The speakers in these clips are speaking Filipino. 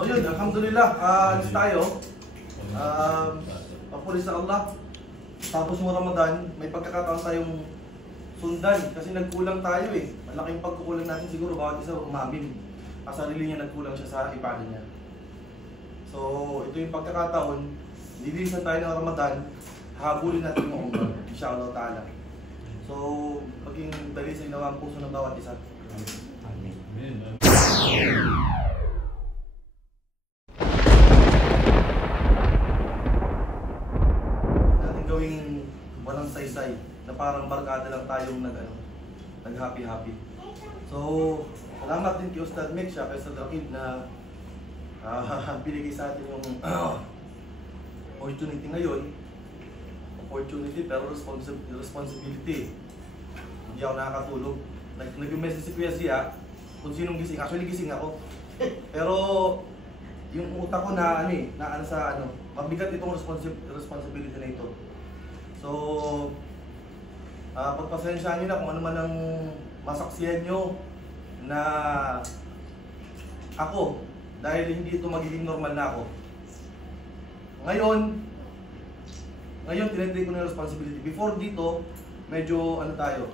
So yun, alhamdulillah, alis tayo. Papuri sa Allah. Tapos mo Ramadan, may pagkakataon tayong sundan kasi nagkulang tayo eh. Malaking pagkukulang natin siguro bawat isa umamin. Ang sarili niya nagkulang siya sa ibadah niya. So ito yung pagkakataon, lilisan tayo ng Ramadan, habulin natin yung umrah, inshallah ta'ala. So maging dalisay naman ang puso ng bawat isa. Amen. Natin gawing walang saysay na parang barkada lang tayong nag-happy-happy. So, salamat din kay Ustad Mek siya, kay Ustad Rakib na binigay sa atin yung opportunity ngayon. Opportunity pero responsibility. Hindi ako nakakatulog. Nag-message si Kuya Zia kung sinong gising. Actually gising ako. Pero yung utak ko na mabigat itong responsibility na ito. So, pagpasensyahan nyo na kung ano man ang masaksihan nyo na ako, dahil hindi ito magiging normal na ako. Ngayon tinatake ko na yung responsibility. Before dito, medyo tayo.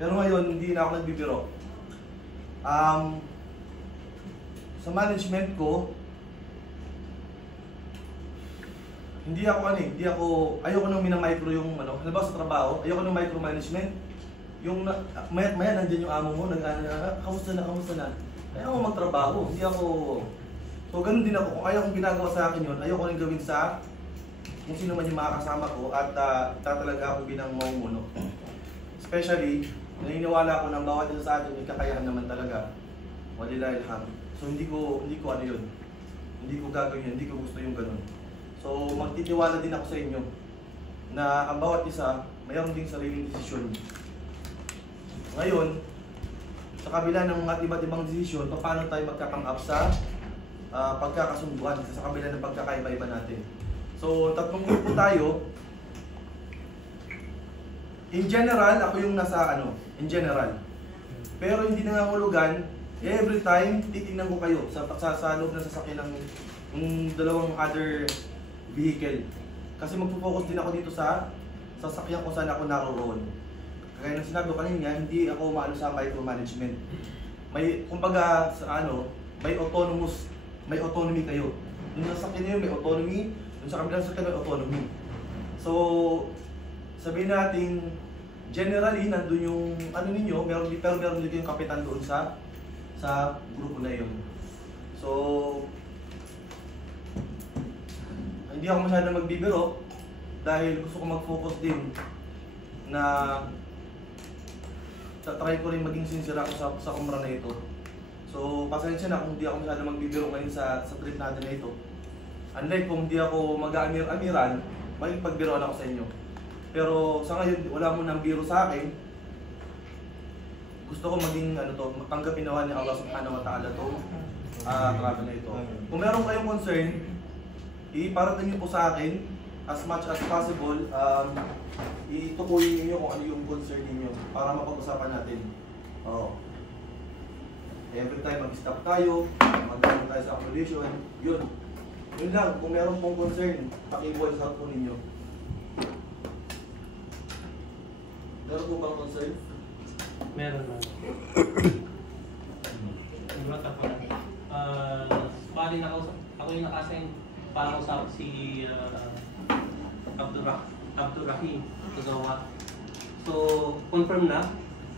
Pero ngayon, hindi na ako nagbibiro. Sa management ko, ayoko nang minamicro yung halimbawa sa trabaho, ayoko nang micromanagement. Yung maya nandiyan yung amo mo, kamusta na. Ayaw ko magtrabaho, hindi ako. So ganun din ako, kung ayaw kong ginagawa sa akin yun, ayoko rin gawin sa kung sino man yung mga kasama ko at tatalaga ako bilang mamumuno. Especially, naniniwala ko ng bawat isa sa atin may kakayahan naman talaga. Walillahil hamd. So hindi ko yun. Hindi ko gagawin yun, hindi ko gusto yung ganun. So magtitiwala din ako sa inyo na ang bawat isa mayroon ding sariling desisyon. Ngayon, sa kabila ng mga iba't ibang desisyon, paano tayo magkakam up sa pagkakasunduan sa kabila ng pagkakaiba-iba natin. So, tatlong grupo tayo. In general, ako yung nasa in general. Pero hindi nangangulugan, every time titingnan ko kayo sa loob ng sasakyan ng dalawang other vehicle. Kasi magpo-focus din ako dito sa sasakyan kung saan ako naroon. Kaya nang sinabi ko kanina, hindi ako maano sa micromanagement. Kumbaga may autonomy kayo. Yung sasakyan niyo may autonomy, yung sa kabilang sasakyan may autonomy. So, sabihin natin, generally, nandun yung ninyo, meron dito yung kapitan doon sa grupo na yun. So, hindi ako masyadong magbibiro dahil gusto ko mag-focus din na try ko rin maging sincere ako sa umrah na ito. So, pasensya na kung hindi ako masyadong magbibiro ngayon sa trip natin na ito. Unlike kung hindi ako mag-aamir-amiran, magpagbiroan ako sa inyo. Pero sa ngayon, wala mo nang biro sa akin. Gusto ko maging tanggapin naman ni Allah subhanahu wa ta'ala itong travel na ito. Kung meron kayong concern, iparating niyo po sa akin as much as possible. Itukuyin niyo kung ano yung concern niyo para mapag-usapan natin. Every time mag-stop tayo, mag-stop tayo sa accommodation, yun lang, kung meron pong concern, paki-voice out po ninyo. Meron po bang concern? Meron lang. Bali na ako yung nakasign para ko sa si Abdurrahim Kagawa. So, confirm na,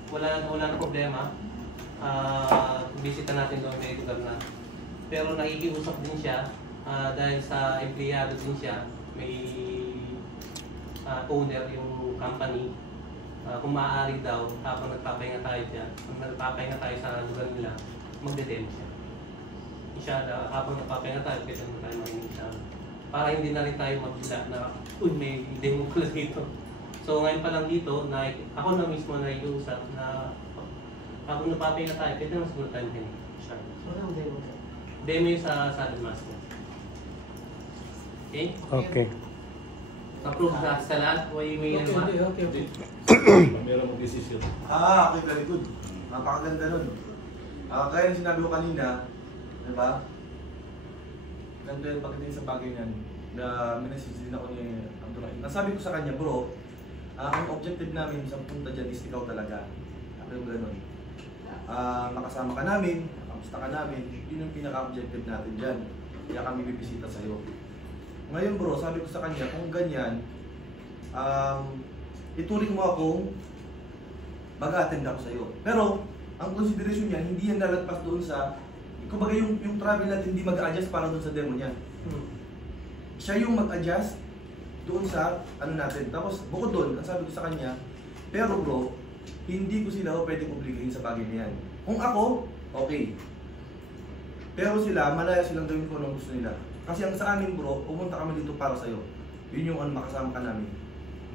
wala na problema. Bisita natin doon, may lugar na. Pero nakikiusap din siya dahil sa empleyado din siya, may owner yung company. Kung maaari daw, habang nagpapahinga tayo sa lugar nila, magde-demo siya. Habang nagpapahinga tayo, pwede naman tayo makinig siya. Para hindi na rin tayo magbila na, may demo pala dito. So ngayon pa lang dito, ako na mismo nakikiusap na habang napapahinga tayo, pwede naman siguro tayo makinig siya. Walang demo. Demo yung sa Salad Master. Okay? Okay. Approve na sa lahat? Okay. Meron mong decision. Okay, very good. Napakaganda nun. Kaya yung sinabi ko kanina, diba? nandun pagdating sa bagay niyan, na minessage din ako ni Abdurrahim. Nasabi ko sa kanya, bro, ang objective namin sa punta dyan is ikaw talaga. Ako yung ganun. Makasama ka namin, makamusta ka namin, yun yung pinaka-objective natin dyan. Kaya kami bibisita sa'yo. Ngayon bro, sabi ko sa kanya, kung ganyan, ituring mo akong mag-attend ako sa'yo. Pero, ang consideration niya, hindi yan lalagpas doon sa, kumbaga yung travel natin hindi mag-adjust para doon sa demo niya. Siya yung mag-adjust doon sa ano natin. Tapos bukod doon, ang sabi ko sa kanya, pero bro, hindi ko sila pwedeng obligahin sa bagay na yan. Kung ako, okay. Pero sila, malaya silang gawin ko anong gusto nila. Kasi ang sa amin bro, pumunta kami dito para sa'yo. Yun yung makasama ka namin.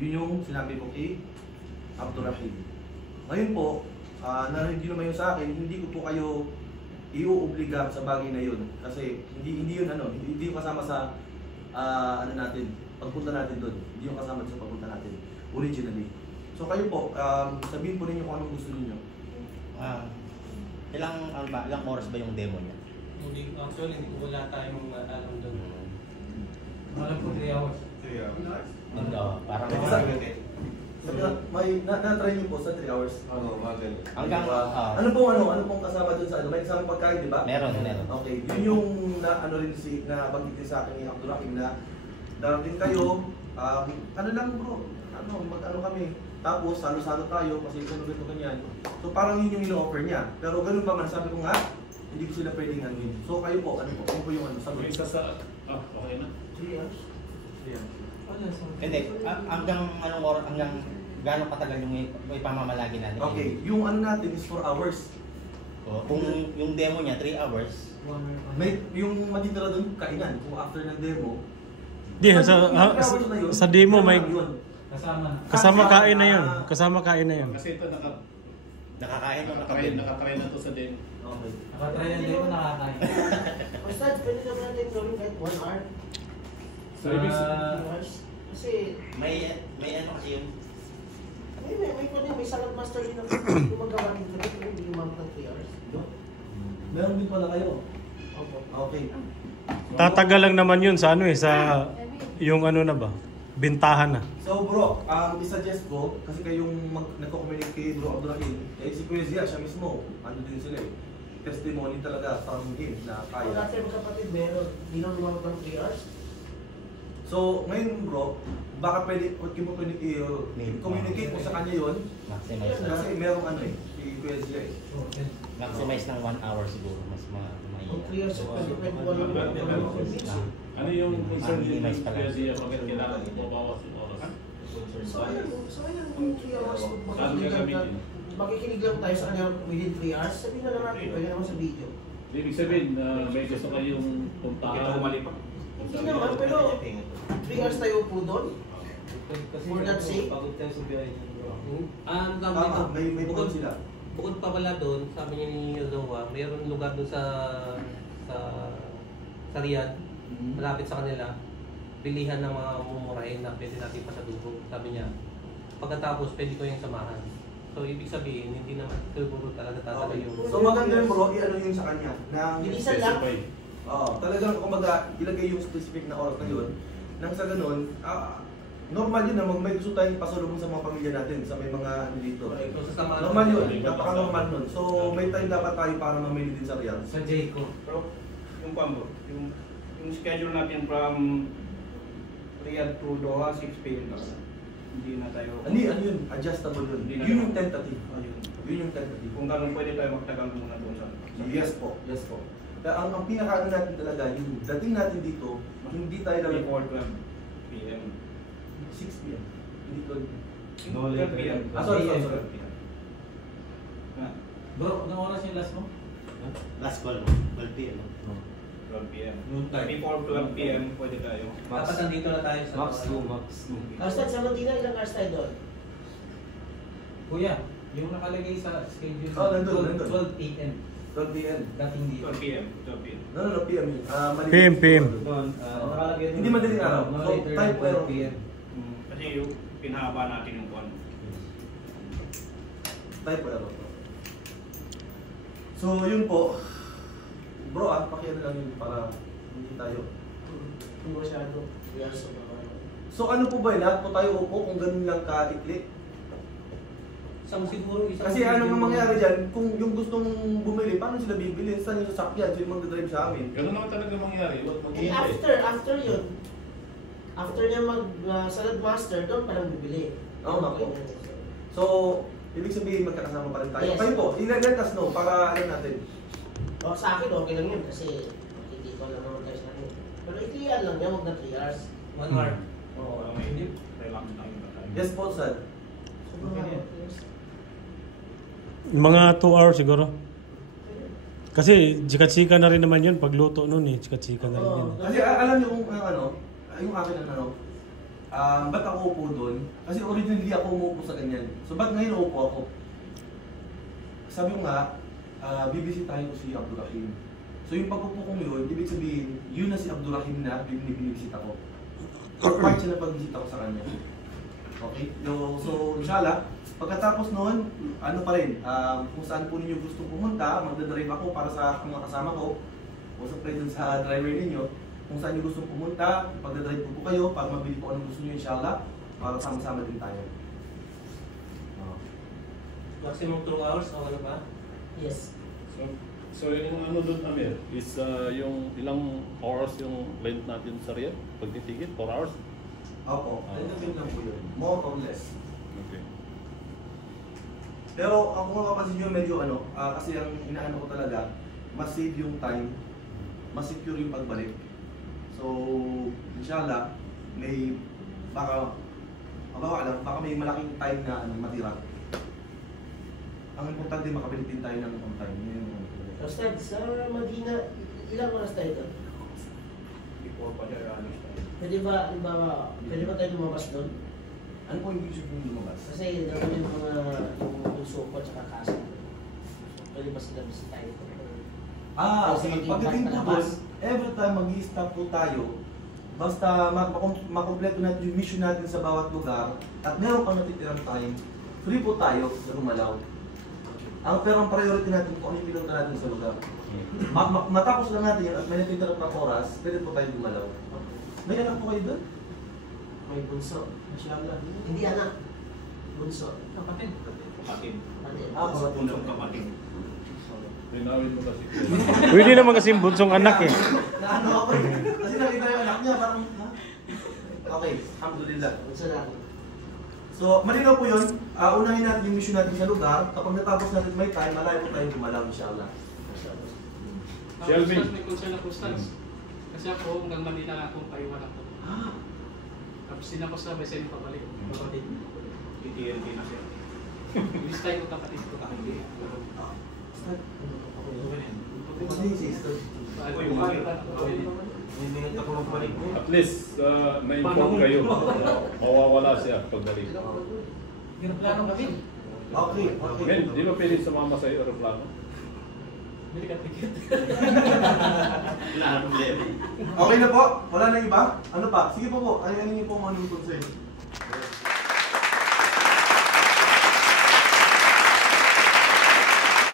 Yun yung sinabi ko kay Abdurrahim. Ngayon po, na hindi naman yun sa akin, hindi ko po kayo iuobliga sa bagay na yun. Kasi hindi yun hindi yung kasama sa ano natin, pagpunta natin doon. Hindi yung kasama sa pagpunta natin, originally. So kayo po, sabihin po ninyo kung anong gusto niyo. Ilang oras ba yung demo niya? Actually, wala tayong alam doon. Alam po 3 hours. 3 hours. Parang Na-try niyo po sa 3 hours. Oo, magaling. hanggang Ano pong kasama doon sa ano? May kasama pagkain, di ba? meron. Okay, yun yung na banggitin sa akin ni Abdurrahim na darating kayo, ano lang bro, mag-ano kami. Tapos, salo-salo tayo kasi ganito ganyan. So parang yun yung ino-offer niya. Pero ganun pa man, sabi ko nga, hindi ko sila pwedeng anuin. So kayo po, ano po yung ano? Sabi Isa sa... okay na. 3 hours? Hindi, hanggang anong oras, hanggang gaano katagal yung ipamamalagi natin? Okay, yung ano natin is 4 hours. Kung yung demo niya 3 hours, May yung matitira doon kainan kung after ng demo. Di, sa demo may kasama kain na yun. Kasama kain na yun. Kasi ito nakakain o nakatry na to sa din. Okay. Nakatry yan din mo nakakain. Basta, pwede naman natin gawin kahit 1 hour. So, ibig 2 hours. Kasi, may ano kasi yung may salad master din ang gumagawa din kami kung hindi umabot ng 3 hours. Meron din pala kayo. Opo. Okay. Tatagal lang naman yun sa ano sa yung ano na ba? Bintahan na. So bro, i-suggest ko, kasi kayong nagko-communicate kay Bro Abdurrahim, si Kuya Zia, siya mismo, ano din sila testimony talaga from him na Kaya kaya. natin magkapatid, meron. Hindi lang umabot ng 3 hours. So ngayon bro, baka pwede i-communicate mo sa kanya yun, maximize kasi merong si Kuya Zia maximize ng 1 hour siguro, mas Kung 3 hours, pwede mo Ano yung concern din Minimize ng pala. Kuya Zia bakit kailangan mabawas yung oras? sayang kung 3 hours. Saan gagamitin? Makikinig lang tayo sa kanya within 3 hours. Sabihin na lang natin, pwede naman sa video. Ibig sabihin, may gusto kayong puntahan. Hindi naman, pero 3 hours tayo po doon. For that sake. Pagod tayo sa biyahe niya, bro. Sabi Tama, nito, may bukod, point sila. bukod pa pala doon, sabi niya ni Yozowa, mayroon lugar doon sa Riyadh, malapit sa kanila, bilihan ng mga mumurahin na pwede natin pasalubong. Sabi niya, pagkatapos pwede ko yung samahan. So ibig sabihin, hindi naman siguro talaga tatala yung... So maganda yun bro, i-ano yun sa kanya. Bilisan lang. Talagang kumbaga ilagay yung specific na oras na yun. Nang sa ganun, normal yun na may gusto tayong pasalubong sa mga pamilya natin, sa may mga ano dito. So sasama Normal yun, napaka-normal nun. So may time dapat tayo para mamili din sa Riyadh. Sa Jayco. Pero yung pambo, yung schedule natin from Riyadh to Doha, 6 p.m. na. Hindi na tayo... Ano yun? Adjustable yun. Hindi na Yun tayo- yung tentative. Ayun. Yun yung tentative. Kung ganun pwede tayo magtagal muna doon sa... Yes po, yes po. Kaya ang pinaka natin talaga, yung dating natin dito, hindi tayo lang Before 12 p.m. 6 p.m. Hindi 12 No later p.m. sorry. Bro, anong oras yung last mo? last call mo, 12 p.m. 12 p.m. Noon time. Before 12 p.m. pwede tayo. Dapat nandito na tayo sa... Hasta sa Medina, ilang hours tayo doon? Kuya, yung nakalagay sa schedule nandun. 12 a.m. 12 p.m. dating dito. 12 p.m. 12 p.m. No, PM yun. Mali- PM. Doon, nakalagay Hindi madaling araw. No So, later type than error. 12 p.m. Kasi yung pinahaba natin yung kwan. Type error. So, yun po. Bro, pakiano lang yun para hindi tayo. Hindi masyado. Yes, So ano po ba yun? Lahat po tayo upo kung ganun lang ka-ikli? Isang siguro, isang Kasi ano nga mangyari dyan, kung yung gustong bumili, paano sila bibili? Saan yung sasakyan? Sino magdadrive sa amin? Ganun naman talaga mangyari. Huwag Eh, after yun, after niya salad master, doon pa lang bibili. Oo nga po. So, ibig sabihin magkakasama pa rin tayo. Yes. Kayo po, let us know para alam natin. O, sa akin, okay lang yun kasi makikita lang naman tayo sa akin. Pero ikliyan lang niya, huwag na 3 hours. 1 hour. Oo. Relax lang yung tayo. Yes po, sir. Mga 2 hours siguro. Kasi chika-chika na rin naman yun pagluto nun eh. Chika-chika na rin yun. Kasi alam niyo kung yung akin ang ba't ako upo doon? Kasi originally ako umuupo sa ganyan. So ba't ngayon uupo ako? Sabi ko nga, bibisitahin ko si Abdurrahim. So yung pagpupo kong yun, ibig sabihin, yun na si Abdurrahim na binibisita ko. Part siya na pagbisita ko sa kanya. Okay? So inshallah, pagkatapos noon, ano pa rin, kung saan po ninyo gustong pumunta, magdadrive ako para sa mga kasama ko, usap kayo dun sa driver ninyo, kung saan nyo gustong pumunta, pagdadrive po kayo para mabili po anong gusto nyo inshallah, para sama-sama din tayo. Maximum 2 hours o ano ba? Yes. So yung ano doon, Amir, is yung ilang hours yung length natin sa Riyadh? Pagtitigit, 4 hours? Opo, yun lang po yun. More or less. Okay. Pero kung mapapansin nyo medyo kasi ang inaano ko talaga, mas save yung time, mas secure yung pagbalik. So, inshallah, may baka may malaking time na matira. Ang importante makabili din tayo ng on time. Ustad, sa Madina, ilang oras tayo doon? Before pa siya running tayo. Pwede ba tayo lumabas doon? Ano po yung gusto mong lumabas? Kasi dapat yung mga yung suko at saka kaso. Pwede ba sila bisitahin ko? Okay. Pagdating po doon, every time mag-i-stop po tayo, basta makompleto natin yung mission natin sa bawat lugar at meron pang natitirang time, free po tayo na rumalaw. Pero ang priority natin kung ano yung pinunta natin sa lugar. Matapos lang natin yun at may natitirang pang oras, pwede po tayo lumalaw. May anak po kayo doon? May bunso. Mashallah. Hindi anak. Bunso. Kapatid. Kapatid. Bunso. Bunsong kapatid. Linawin mo kasi. Pwede naman kasi bunsong anak eh. Naano ako eh. Kasi nakita yung anak niya, parang, ha? Okay, alhamdulillah. Bunso lang. So, malinaw po yun. Unahin natin yung mission natin sa lugar. Kapag natapos natin may time, malayo po tayong gumalaw, inshallah. Shelby. May concern ako, Stans. Kasi ako, hanggang Manila na akong paiwan ako. Tapos din ako sa Besen pabalik. Kapatid. TTLT na siya. Ilis tayo ko kapatid ko kakindi. Kasi yung sister. Ako yung may minute ako magbalik mo. At least, na-inform kayo. Mawawala siya pagbalik. Aeroplano kami. Okay. Men, di ba pwede sumama sa aeroplano? Bili ka ticket. Okay na po? Wala na iba? Ano pa? Sige po po. Ayanin niyo po mga concern.